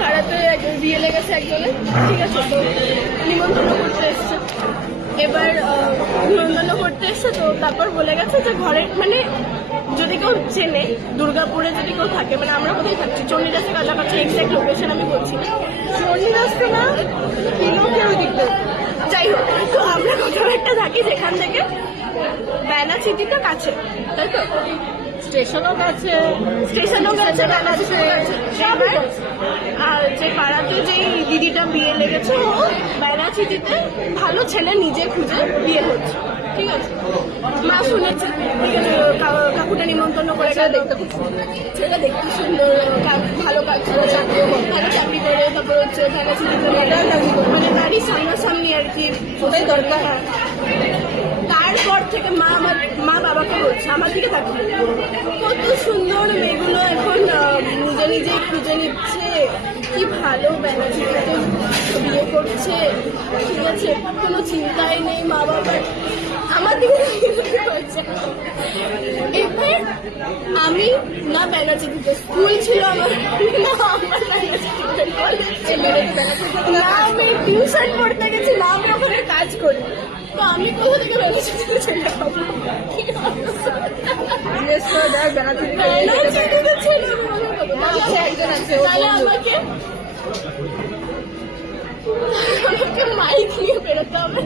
পাড়াতে বিয়ে লেগেছে একজনের, ঠিক আছে, তো নিমন্ত্রণ করতে এসছে। এবার নিমন্ত্রণ করতে এসছে, তো তারপর বলে গেছে যে ঘরে মানে যদি কেউ চেনে দুর্গাপুরে যদি কেউ থাকে, মানে আমরা কোথায় থাকছি, চণ্ডীদাসের কাছাকাছি, এক্সাক্ট লোকেশন আমি বলছি না, চণ্ডীদাস তো না কেউ দিকতে, যাই হোক, তো আমরা কোথাও একটা থাকি যেখান থেকে ব্যানাচিটিটা কাছে, তাই তো স্টেশনও কাছে, আর যে পাড়াতে যেই দিদিটা বিয়ে লেগেছে ও ব্যানাচিটিতে ভালো ছেলে নিজে খুঁজে বিয়ে হচ্ছে, ঠিক আছে। মা শুনেছে, ঠিক আছে, কাকুটা নিমন্ত্রণ করে দেখতে, ছেলে দেখতে সুন্দর, ভালো কাজ করে, ভালো চাকরি করে, তারপর হচ্ছে ব্যানাচিটি মানে তারই সামনাসামনি আর কি, ওটাই দরকার। তারপর থেকে মা বাবাকে বলছে, আমার দিকে তাকিয়ে, কত সুন্দর মেয়েগুলো এখন নিজে নিজে খুঁজে নিচ্ছে, কি ভালো ব্যানাচিটিতে বিয়ে করছে, ঠিক আছে, কোনো চিন্তাই নেই মা বাবার। আমার দিকে হয়েছে। এবার আমি না ব্যানাচিটিতে স্কুল ছিল আমার, না আমার ব্যানাচিটিতে কলেজ ছিল, না আমি টিউশন পড়তে গেছি, না আমি ওখানে কাজ করি, তো আমি কোথা থেকে ব্যানাচিটিতে চলে যাবো? আমাকে মাইক নিয়ে বেরোতে হবে।